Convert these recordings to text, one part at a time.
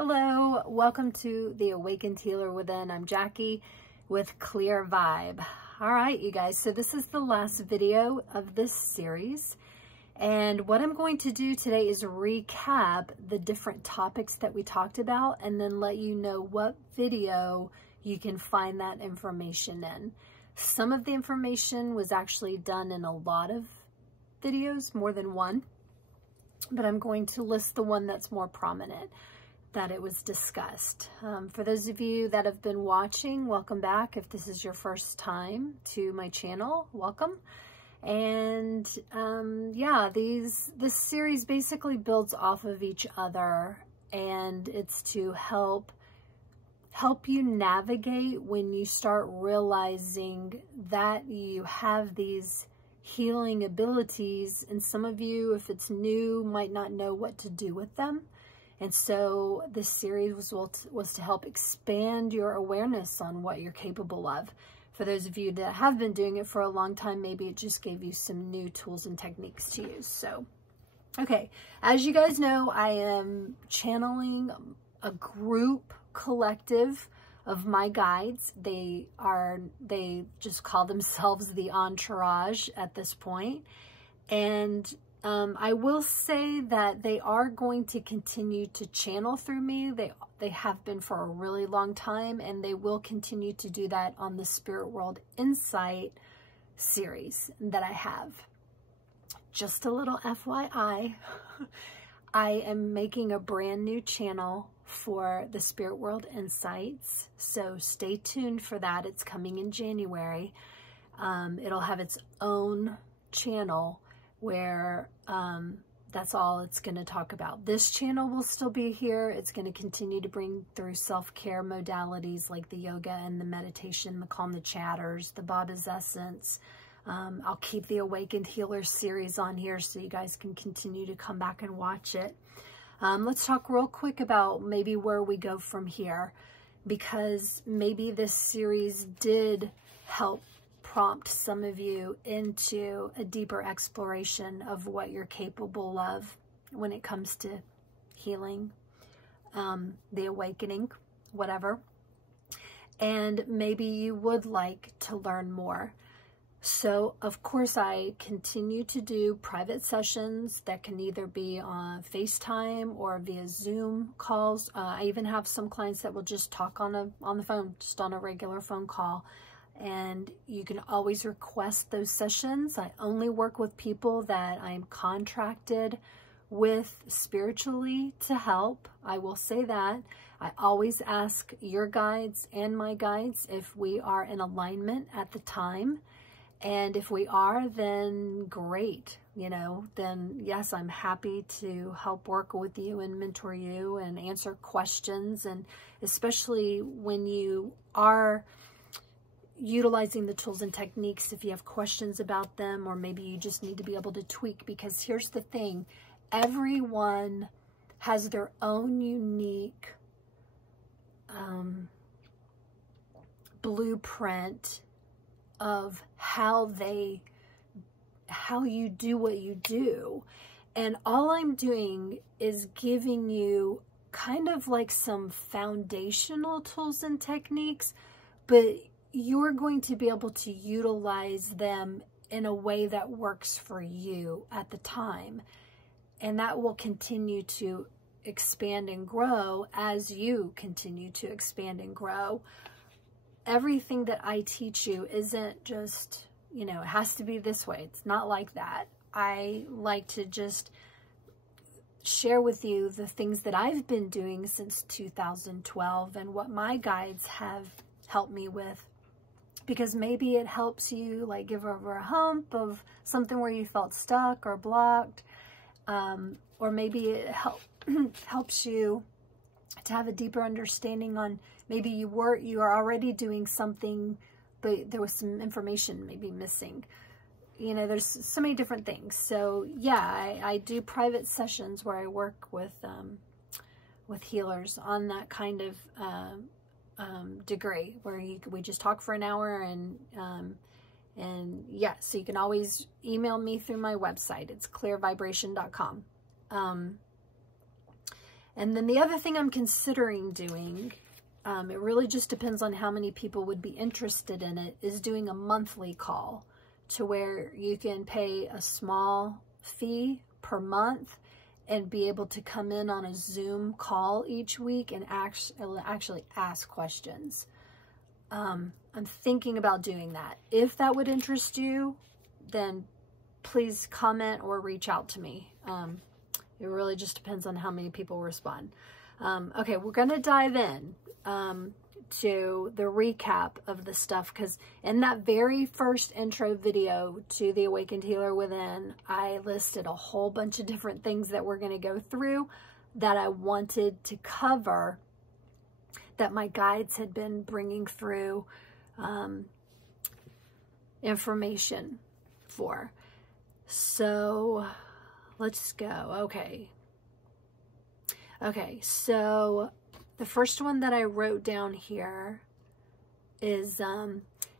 Hello, welcome to the Awakened Healer Within. I'm Jackie with ClearVibe. All right, you guys, so this is the last video of this series. And what I'm going to do today is recap the different topics that we talked about and then let you know what video you can find that information in. Some of the information was actually done in a lot of videos, more than one, but I'm going to list the one that's more prominent that it was discussed. For those of you that have been watching, welcome back. If this is your first time to my channel, welcome. And yeah, this series basically builds off of each other, and it's to help you navigate when you start realizing that you have these healing abilities, and some of you, if it's new, might not know what to do with them. And so this series was to help expand your awareness on what you're capable of. For those of you that have been doing it for a long time, maybe it just gave you some new tools and techniques to use. So, okay, as you guys know, I am channeling a group collective of my guides. They just call themselves the Entourage at this point. And I will say that they are going to continue to channel through me. They have been for a really long time, and they will continue to do that on the Spirit World Insight series that I have. Just a little FYI, I am making a brand new channel for the Spirit World Insights, so stay tuned for that. It's coming in January. It'll have its own channel where that's all it's going to talk about. This channel will still be here. It's going to continue to bring through self-care modalities like the yoga and the meditation, the Calm the Chatters, the Baba's Essence. I'll keep the Awakened Healer series on here so you guys can continue to come back and watch it. Let's talk real quick about maybe where we go from here, because maybe this series did help prompt some of you into a deeper exploration of what you're capable of when it comes to healing, the awakening, whatever. And maybe you would like to learn more. So, of course, I continue to do private sessions that can either be on FaceTime or via Zoom calls. I even have some clients that will just talk on the phone, just on a regular phone call. And you can always request those sessions. I only work with people that I'm contracted with spiritually to help. I will say that. I always ask your guides and my guides if we are in alignment at the time. And if we are, then great. You know, then yes, I'm happy to help work with you and mentor you and answer questions. And especially when you are utilizing the tools and techniques, if you have questions about them, or maybe you just need to be able to tweak, because here's the thing, everyone has their own unique blueprint of how you do what you do. And all I'm doing is giving you kind of like some foundational tools and techniques, but you're going to be able to utilize them in a way that works for you at the time. And that will continue to expand and grow as you continue to expand and grow. Everything that I teach you isn't just, you know, it has to be this way. It's not like that. I like to just share with you the things that I've been doing since 2012 and what my guides have helped me with. Because maybe it helps you like give over a hump of something where you felt stuck or blocked. Or maybe it helps you to have a deeper understanding on maybe you are already doing something, but there was some information maybe missing. You know, there's so many different things. So yeah, I do private sessions where I work with healers on that kind of degree, where we just talk for an hour, and yeah, so you can always email me through my website. It's clearvibration.com. And then the other thing I'm considering doing, it really just depends on how many people would be interested in it, is doing a monthly call to where you can pay a small fee per month and be able to come in on a Zoom call each week and actually ask questions. I'm thinking about doing that. If that would interest you, then please comment or reach out to me. It really just depends on how many people respond. Okay, we're going to dive in to the recap of the stuff, because in that very first intro video to the Awakened Healer Within, I listed a whole bunch of different things that we're going to go through that I wanted to cover, that my guides had been bringing through information for. So let's go. Okay, so the first one that I wrote down here is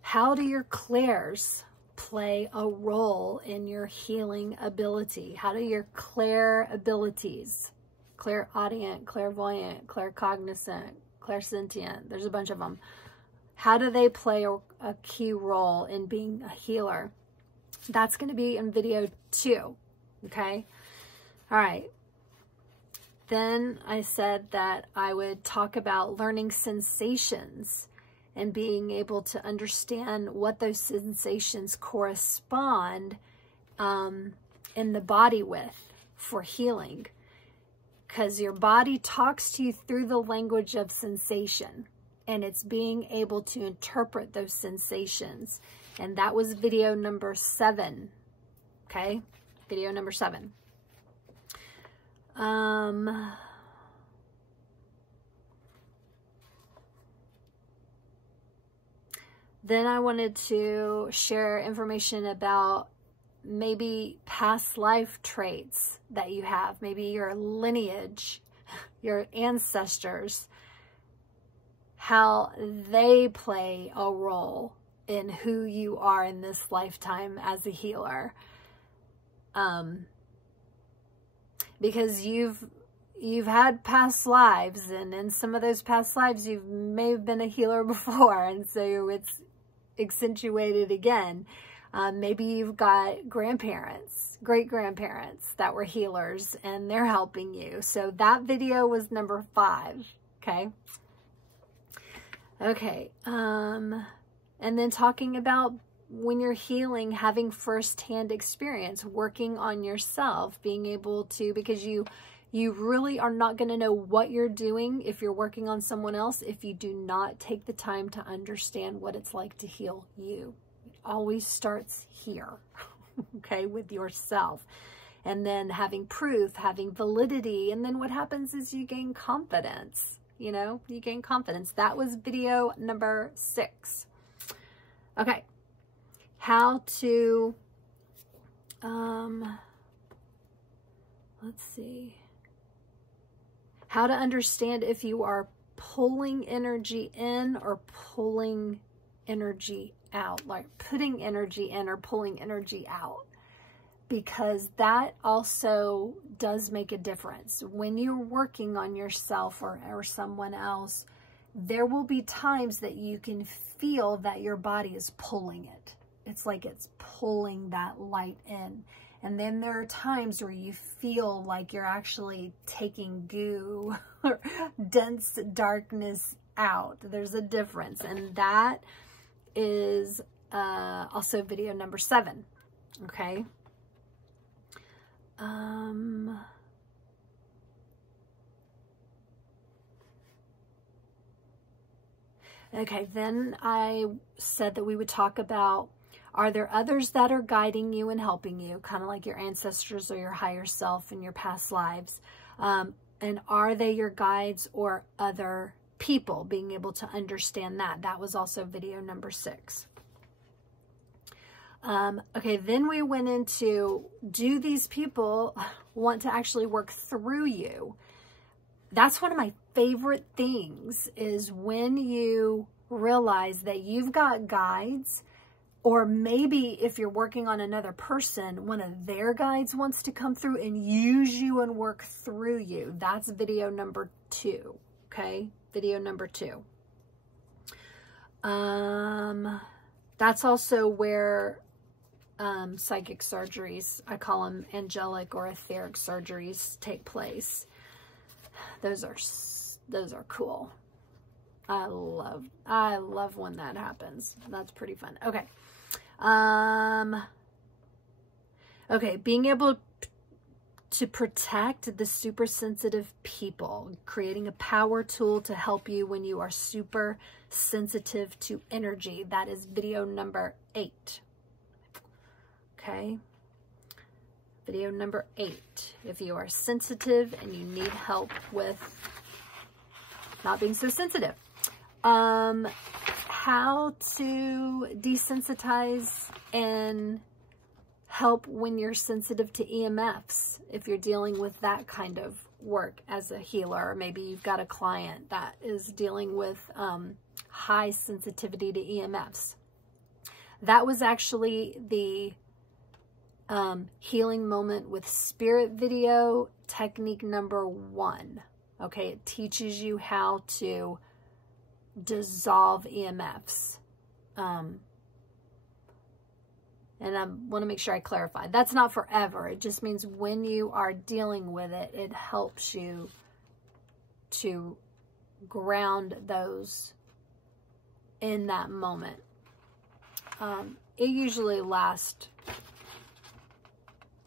how do your clairs play a role in your healing ability? How do your clair abilities, clairaudient, clairvoyant, claircognizant, clairsentient, there's a bunch of them, how do they play a key role in being a healer? That's going to be in video 2, okay? All right. Then I said that I would talk about learning sensations and being able to understand what those sensations correspond in the body with for healing. Because your body talks to you through the language of sensation, and it's being able to interpret those sensations. And that was video number 7, okay? Video number 7. Then I wanted to share information about maybe past life traits that you have, maybe your lineage, your ancestors, how they play a role in who you are in this lifetime as a healer. Because you've had past lives, and in some of those past lives you may have been a healer before, and so it's accentuated again. Maybe you've got grandparents, great-grandparents that were healers, and they're helping you. So that video was number 5, okay? Okay, and then talking about when you're healing, having first-hand experience, working on yourself, being able to, because you really are not going to know what you're doing if you're working on someone else if you do not take the time to understand what it's like to heal you. It always starts here, okay, with yourself. And then having proof, having validity, and then what happens is you gain confidence, you know, you gain confidence. That was video number 6. Okay. How to, let's see, how to understand if you are pulling energy in or pulling energy out, like putting energy in or pulling energy out, because that also does make a difference. When you're working on yourself or someone else, there will be times that you can feel that your body is pulling it. It's like it's pulling that light in. And then there are times where you feel like you're actually taking goo or dense darkness out. There's a difference. And that is also video number 7. Okay. Okay, then I said that we would talk about, are there others that are guiding you and helping you, kind of like your ancestors or your higher self in your past lives? And are they your guides or other people? Being able to understand that. That was also video number 6. Okay, then we went into, do these people want to actually work through you? That's one of my favorite things, is when you realize that you've got guides Or maybe if you're working on another person, one of their guides wants to come through and use you and work through you. That's video number 2. Okay, video number 2. That's also where psychic surgeries, I call them angelic or etheric surgeries, take place. Those are cool. I love when that happens. That's pretty fun. Okay. Okay, being able to protect the super sensitive people, creating a power tool to help you when you are super sensitive to energy. That is video number 8. Okay. Video number 8. If you are sensitive and you need help with not being so sensitive. How to desensitize and help when you're sensitive to EMFs, if you're dealing with that kind of work as a healer, or maybe you've got a client that is dealing with high sensitivity to EMFs. That was actually the healing moment with spirit video technique number 1. Okay, it teaches you how to dissolve EMFs. And I want to make sure I clarify. That's not forever. It just means when you are dealing with it, it helps you to ground those in that moment. It usually lasts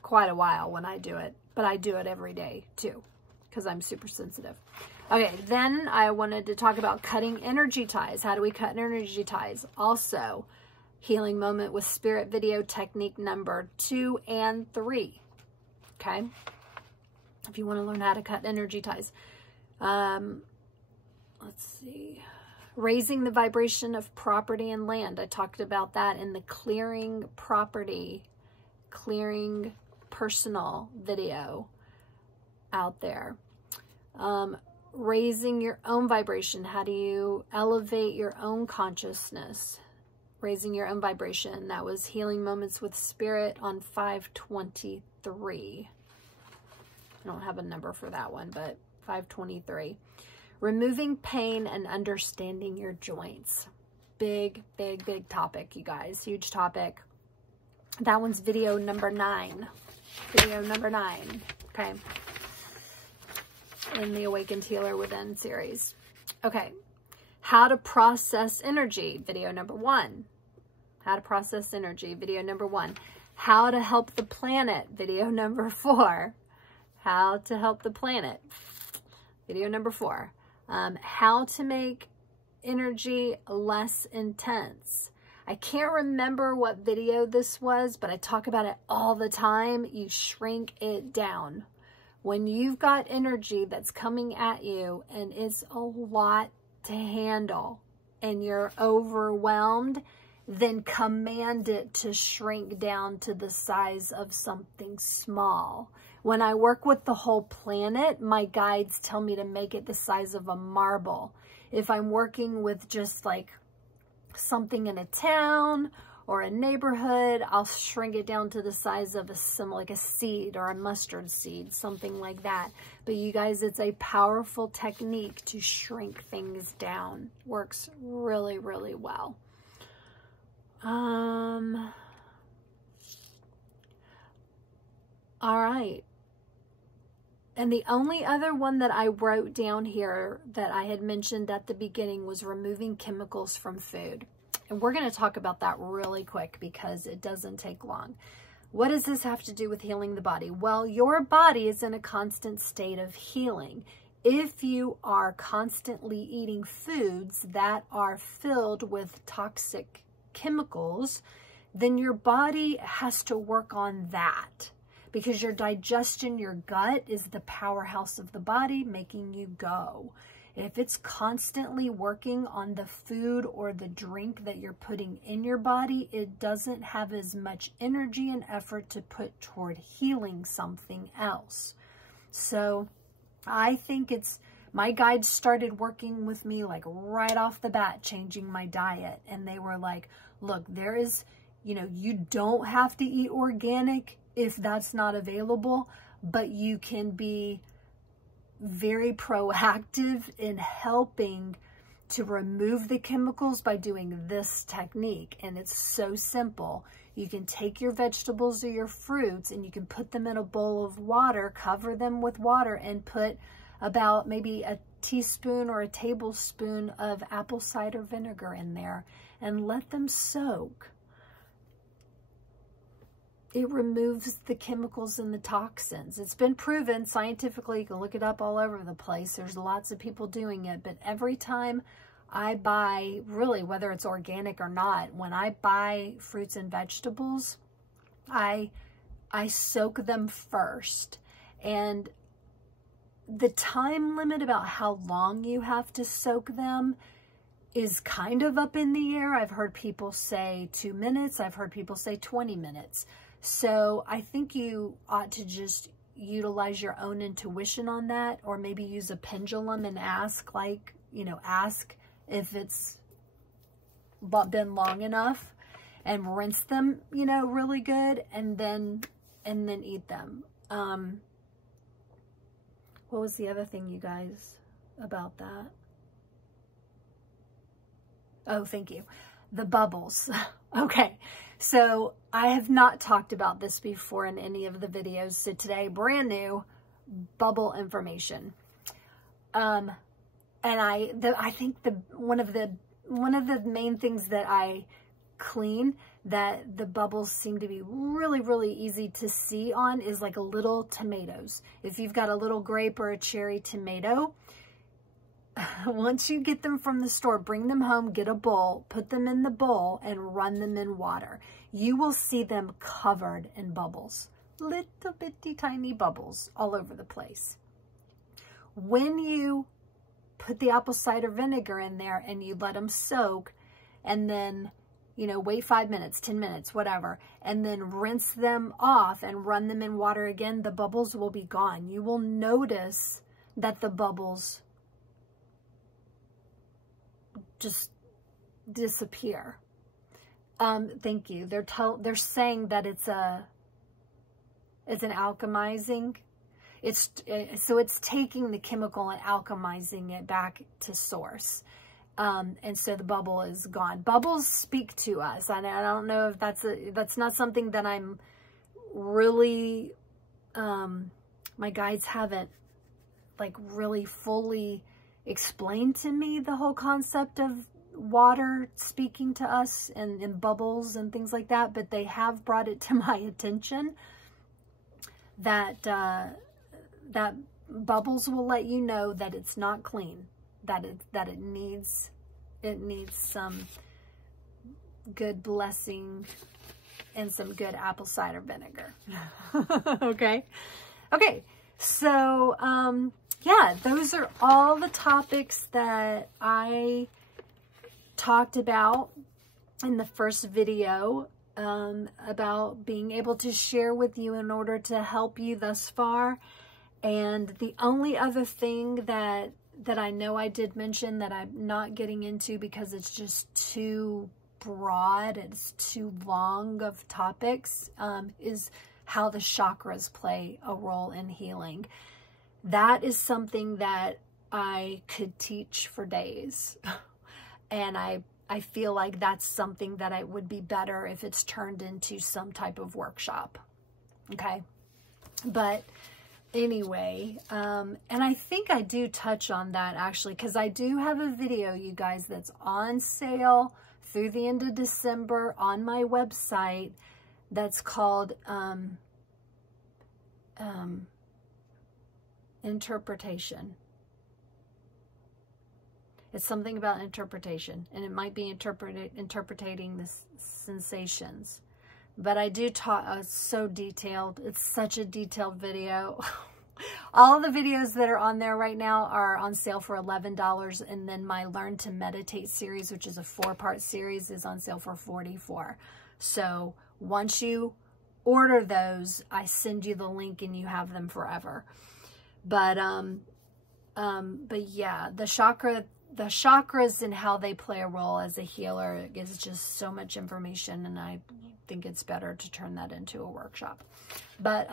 quite a while when I do it, but I do it every day too, because I'm super sensitive. Okay, then I wanted to talk about cutting energy ties. How do we cut energy ties? Also, healing moment with spirit video technique number 2 and 3. Okay, if you want to learn how to cut energy ties. Let's see. Raising the vibration of property and land. I talked about that in the clearing property, clearing personal video out there. Raising your own vibration. How do you elevate your own consciousness? Raising your own vibration. That was healing moments with spirit on 523. I don't have a number for that one, but 523. Removing pain and understanding your joints. Big, big, big topic, you guys. Huge topic. That one's video number 9. Video number 9. Okay. In the Awakened Healer Within series. Okay. How to process energy. Video number 1. How to process energy. Video number 1. How to help the planet. Video number 4. How to help the planet. Video number 4. How to make energy less intense. I can't remember what video this was, but I talk about it all the time. You shrink it down. When you've got energy that's coming at you and it's a lot to handle and you're overwhelmed, then command it to shrink down to the size of something small. When I work with the whole planet, my guides tell me to make it the size of a marble. If I'm working with just like something in a town or a neighborhood, I'll shrink it down to the size of like a seed or a mustard seed, something like that. But you guys, it's a powerful technique to shrink things down. Works really, really well. All right. And the only other one that I wrote down here that I had mentioned at the beginning was removing chemicals from food. And we're going to talk about that really quick because it doesn't take long. What does this have to do with healing the body? Well, your body is in a constant state of healing. If you are constantly eating foods that are filled with toxic chemicals, then your body has to work on that. Because your digestion, your gut is the powerhouse of the body, making you go. If it's constantly working on the food or the drink that you're putting in your body, it doesn't have as much energy and effort to put toward healing something else. So I think my guides started working with me like right off the bat, changing my diet. And they were like, look, you know, you don't have to eat organic if that's not available, but you can be very proactive in helping to remove the chemicals by doing this technique. And it's so simple. You can take your vegetables or your fruits and you can put them in a bowl of water, cover them with water, and put about maybe a teaspoon or a tablespoon of apple cider vinegar in there and let them soak. It removes the chemicals and the toxins. It's been proven scientifically. You can look it up all over the place. There's lots of people doing it, but every time I buy, really, whether it's organic or not, when I buy fruits and vegetables, I soak them first. And the time limit about how long you have to soak them is kind of up in the air. I've heard people say 2 minutes. I've heard people say 20 minutes. So I think you ought to just utilize your own intuition on that, or maybe use a pendulum and ask, like, you know, ask if it's been long enough, and rinse them, you know, really good, and then eat them. What was the other thing, you guys, about that? Oh, thank you. The bubbles. Okay. So I have not talked about this before in any of the videos. So today, brand new bubble information. And I think one of the main things that I clean that the bubbles seem to be really, really easy to see on is like a little tomatoes. If you've got a little grape or a cherry tomato, once you get them from the store, bring them home, get a bowl, put them in the bowl, and run them in water. You will see them covered in bubbles, little bitty tiny bubbles all over the place. When you put the apple cider vinegar in there and you let them soak, and then, you know, wait 5 minutes, 10 minutes, whatever, and then rinse them off and run them in water again, the bubbles will be gone. You will notice that the bubbles just disappear. Thank you. They're saying that it's an alchemizing. So it's taking the chemical and alchemizing it back to source. And so the bubble is gone. Bubbles speak to us. I don't know if that's not something that I'm really, my guides haven't like really fully explained to me the whole concept of water speaking to us and bubbles and things like that, but they have brought it to my attention that that bubbles will let you know that it's not clean, that it needs some good blessing and some good apple cider vinegar. Okay. So yeah, those are all the topics that I talked about in the first video, about being able to share with you in order to help you thus far. And the only other thing that I know I did mention that I'm not getting into because it's just too broad, it's too long of topics, is how the chakras play a role in healing. That is something that I could teach for days. And I feel like that's something that it would be better if it's turned into some type of workshop. Okay. But anyway, and I think I do touch on that actually, because I do have a video, you guys, that's on sale through the end of December on my website that's called interpretation. It's something about interpretation, and it might be interpreting the sensations. But I do talk, it's so detailed. It's such a detailed video. All the videos that are on there right now are on sale for $11. And then my Learn to Meditate series, which is a 4-part series, is on sale for $44. So once you order those, I send you the link and you have them forever. But yeah, the chakra the chakras and how they play a role as a healer is just so much information, and I think it's better to turn that into a workshop. But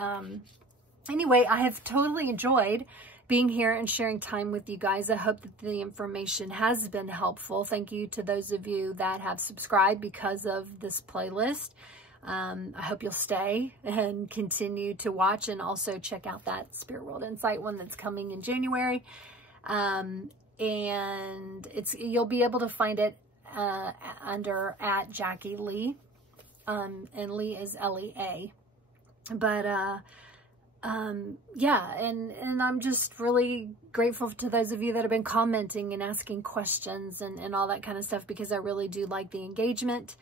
anyway, I have totally enjoyed being here and sharing time with you guys. I hope that the information has been helpful. Thank you to those of you that have subscribed because of this playlist. I hope you'll stay and continue to watch, and also check out that Spirit World Insight one that's coming in January. And you'll be able to find it under @JackieLea, and Lee is L-E-A. But yeah, and I'm just really grateful to those of you that have been commenting and asking questions and all that kind of stuff, because I really do like the engagement.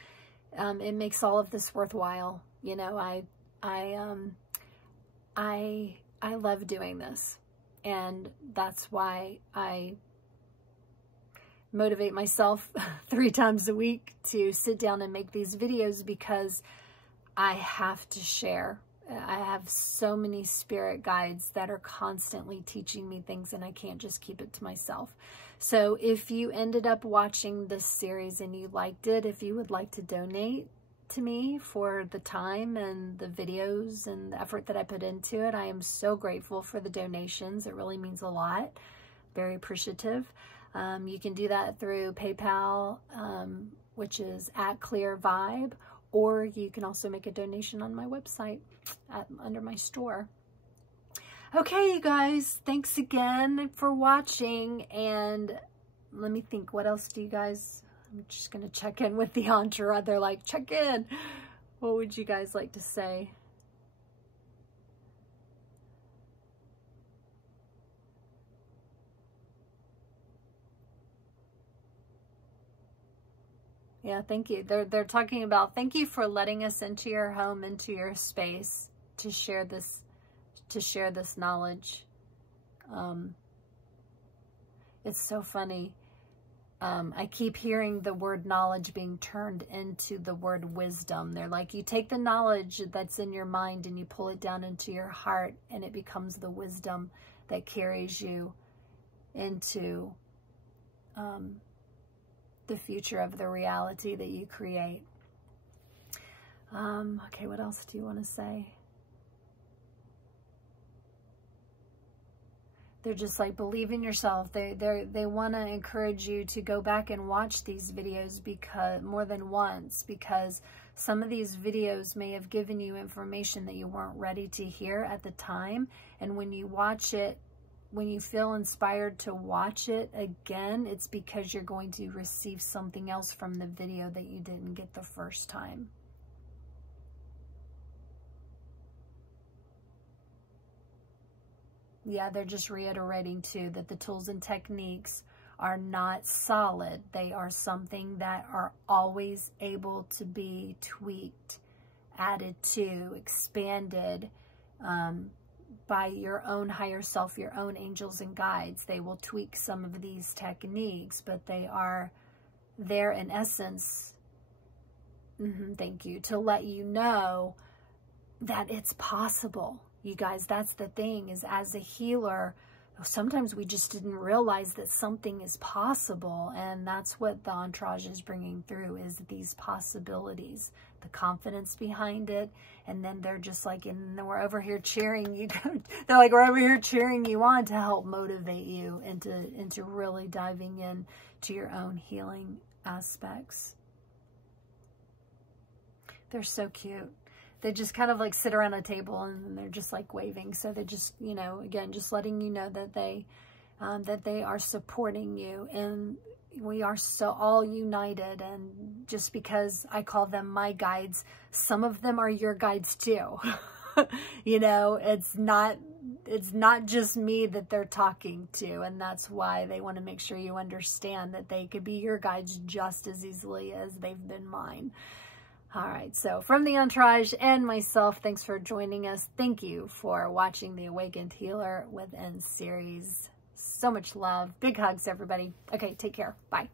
It makes all of this worthwhile. You know, I love doing this, and that's why I motivate myself 3 times a week to sit down and make these videos, because I have to share. I have so many spirit guides that are constantly teaching me things, and I can't just keep it to myself. So if you ended up watching this series and you liked it, if you would like to donate to me for the time and the videos and the effort that I put into it, I am so grateful for the donations. It really means a lot. Very appreciative. You can do that through PayPal, which is @ClearVibe, or you can also make a donation on my website under my store. Okay, you guys, thanks again for watching, and let me think, what else do you guys, I'm just going to check in with the Entourage. They're like, check in. What would you guys like to say? Yeah, thank you. They're talking about, thank you for letting us into your home, into your space to share this knowledge. It's so funny. I keep hearing the word knowledge being turned into the word wisdom. They're like, you take the knowledge that's in your mind and you pull it down into your heart, and it becomes the wisdom that carries you into the future of the reality that you create. Okay, what else do you want to say? They're just like, believe in yourself. They want to encourage you to go back and watch these videos, because more than once, because some of these videos may have given you information that you weren't ready to hear at the time. And when you watch it, when you feel inspired to watch it again, it's because you're going to receive something else from the video that you didn't get the first time. Yeah, they're just reiterating too that the tools and techniques are not solid. They are something that are always able to be tweaked, added to, expanded, by your own higher self, your own angels and guides. They will tweak some of these techniques, but they are there in essence, thank you, to let you know that it's possible. You guys, that's the thing, is as a healer, sometimes we just didn't realize that something is possible, and that's what the Entourage is bringing through, is these possibilities, the confidence behind it. And then they're just like, and we're over here cheering you. They're like, we're over here cheering you on to help motivate you into really diving in to your own healing aspects. They're so cute. They just kind of like sit around a table and they're just like waving. So they just, you know, again, just letting you know that they are supporting you, and we are so all united. And just because I call them my guides, some of them are your guides too. You know, it's not just me that they're talking to, and that's why they want to make sure you understand that they could be your guides just as easily as they've been mine. All right, so from the Entourage and myself, thanks for joining us. Thank you for watching the Awakened Healer Within series. So much love. Big hugs, everybody. Okay, take care. Bye.